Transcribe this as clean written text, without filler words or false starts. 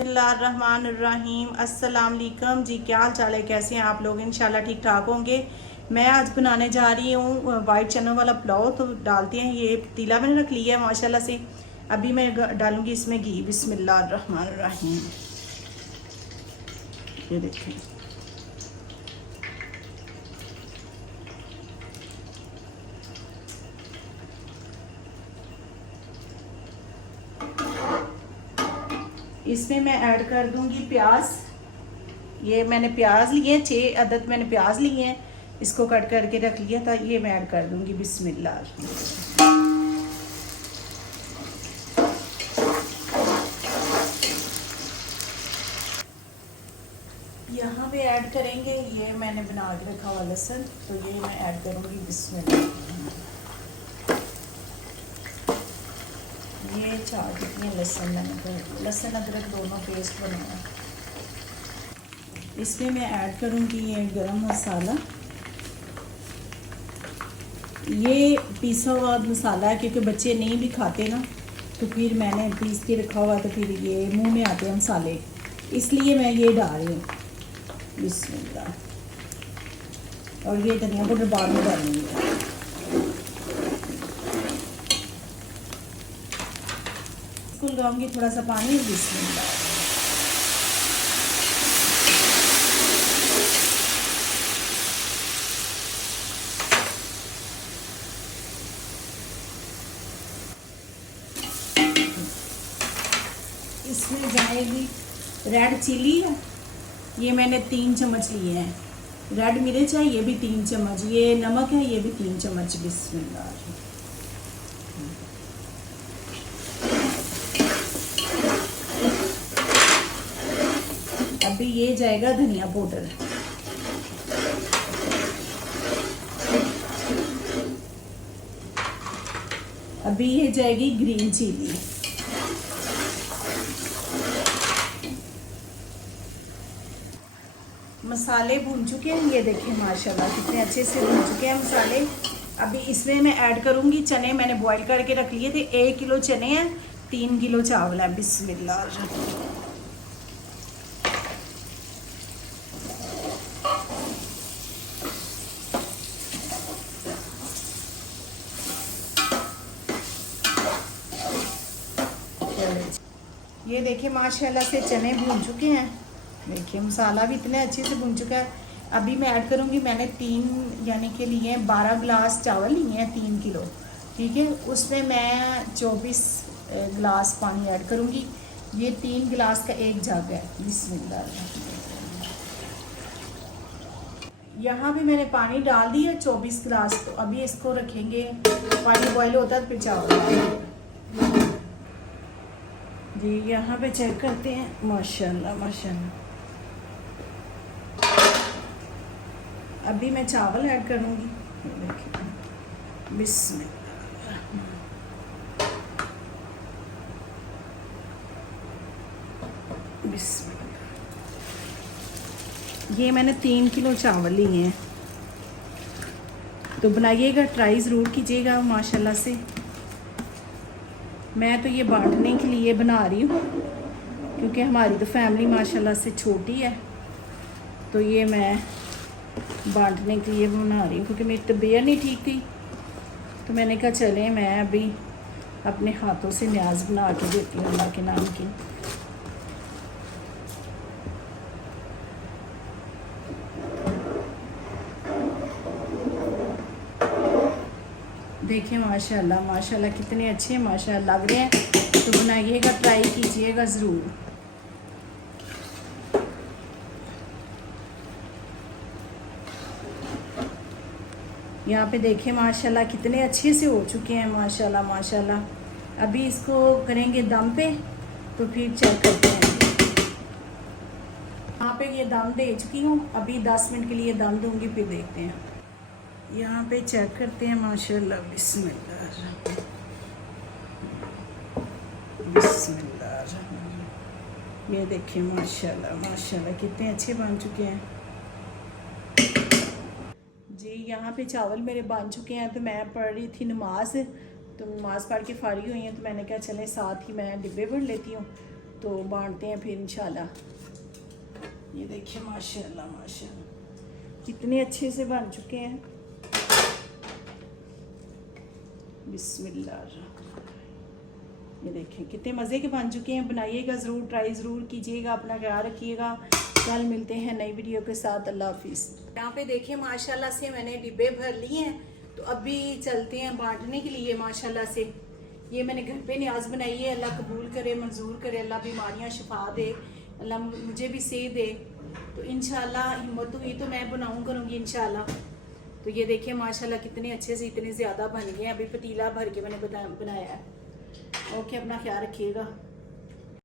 बिस्मिल्लाहिर्रहमानिर्रहीम। अस्सलाम वालेकुम जी, क्या हाल चाल है, कैसे हैं आप लोग? इंशाल्लाह ठीक ठाक होंगे। मैं आज बनाने जा रही हूँ वाइट चनों वाला पुलाव। तो डालते हैं, ये पतीला मैंने रख लिया है माशाल्लाह से। अभी मैं डालूंगी इसमें घी। बिस्मिल्लाहिर्रहमानिर्रहीम। ये देखें, इसमें मैं ऐड कर दूंगी प्याज। ये मैंने प्याज लिए हैं, 6 अदद मैंने प्याज लिए हैं, इसको कट करके रख लिया था। ये मैं ऐड कर दूंगी। बिस्मिल्लाह। यहाँ पे ऐड करेंगे, ये मैंने बना के रखा हुआ लहसुन, तो ये मैं ऐड करूँगी। बिस्मिल्लाह। ये 4 टिक्कियाँ लहसुन मैंने कर, लहसुन अदरक दोनों पेस्ट बनाया। इसमें मैं ऐड करूँगी ये गरम मसाला। ये पीसा हुआ मसाला है, क्योंकि बच्चे नहीं भी खाते ना, तो फिर मैंने पीस के रखा हुआ, तो फिर ये मुंह में आते हैं मसाले, इसलिए मैं ये डाल रही हूँ। बिस्मिल्लाह। और ये धनिया पाउडर बाद में डालूंगी। इसको लगाऊंगी थोड़ा सा पानी। बिस्मिल्लाह। इसमें जाएगी रेड चिली है, ये मैंने 3 चम्मच लिए हैं। रेड मिर्च है, ये भी 3 चम्मच। ये नमक है, ये भी 3 चम्मच। बिस्मिल्लाह। अभी ये जाएगा धनिया पाउडर। अभी ये जाएगी ग्रीन चिली। मसाले भून चुके हैं, ये देखें माशाल्लाह कितने अच्छे से भून चुके हैं मसाले। अभी इसमें मैं ऐड करूंगी चने, मैंने बॉईल करके रख लिए थे। 1 किलो चने हैं, 3 किलो चावल है। बिस्मिल्लाह। ये देखिए माशाल्लाह से चने भून चुके हैं। देखिए मसाला भी इतने अच्छे से भुन चुका है। अभी मैं ऐड करूँगी, मैंने 3 यानी के लिए 12 गिलास चावल लिए हैं, 3 किलो, ठीक है। उसमें मैं 24 गिलास पानी ऐड करूँगी। ये 3 गिलास का 1 जग है। बिस्मिल्लाह। यहाँ भी मैंने पानी डाल दिया 24 गिलास। तो अभी इसको रखेंगे, पानी बॉयल होता है फिर चावल जी। यहाँ पे चेक करते हैं, माशाल्लाह माशाल्लाह। अभी मैं चावल ऐड करूँगी। बिस्मिल्लाह। बिस्मिल्लाह। ये मैंने 3 किलो चावल लिए हैं। तो बनाइएगा, ट्राई ज़रूर कीजिएगा माशाल्लाह से। मैं तो ये बांटने के लिए बना रही हूँ, क्योंकि हमारी तो फैमिली माशाल्लाह से छोटी है। तो ये मैं बांटने के लिए बना रही हूँ, क्योंकि मेरी तबीयत नहीं ठीक थी। तो मैंने कहा चलें, मैं अभी अपने हाथों से न्याज बना के देती हूँ अल्लाह के नाम की। देखिए माशाल्लाह माशाल्लाह कितने अच्छे माशाल्लाह लग रहे हैं। तो बनाइएगा, ट्राई कीजिएगा ज़रूर। यहाँ पे देखें माशाल्लाह कितने अच्छे से हो चुके हैं माशाल्लाह माशाल्लाह। अभी इसको करेंगे दम पे, तो फिर चेक करते हैं। यहाँ पे ये दम दे चुकी हूँ, अभी 10 मिनट के लिए दम दूँगी, फिर देखते हैं। यहाँ पे चेक करते हैं माशाल्लाह। बिस्मिल्लाह। बिस्मिल्लाह। ये देखिए माशाल्लाह माशाल्लाह कितने अच्छे बन चुके हैं जी। यहाँ पे चावल मेरे बन चुके हैं। तो मैं पढ़ रही थी नमाज, तो नमाज़ पढ़ के फारिग हुई हैं। तो मैंने कहा चले साथ ही मैं डिब्बे भर लेती हूँ। तो बांटते हैं फिर इंशाल्लाह। ये देखिए माशाल्लाह माशाल्लाह कितने अच्छे से बन चुके हैं। बिस्मिल्लाह, ये देखें कितने मज़े के बन चुके हैं। बनाइएगा ज़रूर, ट्राई ज़रूर कीजिएगा, अपना ख्याल रखिएगा। कल मिलते हैं नई वीडियो के साथ। अल्लाह हाफिज़। यहाँ पे देखिए माशाल्लाह से मैंने डिब्बे भर लिए हैं, तो अभी चलते हैं बांटने के लिए। माशाल्लाह से ये मैंने घर पे न्याज बनाई है। अल्लाह कबूल करे, मंजूर करे, अल्लाह बीमारियाँ शिफा दे, अल्लाह मुझे भी सेहत दे। तो इंशाल्लाह हिम्मत हुई तो मैं बनाऊँ करूँगी इंशाल्लाह। तो ये देखिए माशाल्लाह कितने अच्छे से, इतने ज़्यादा बन गए हैं। अभी पतीला भर के मैंने बनाया है। ओके, अपना ख्याल रखिएगा।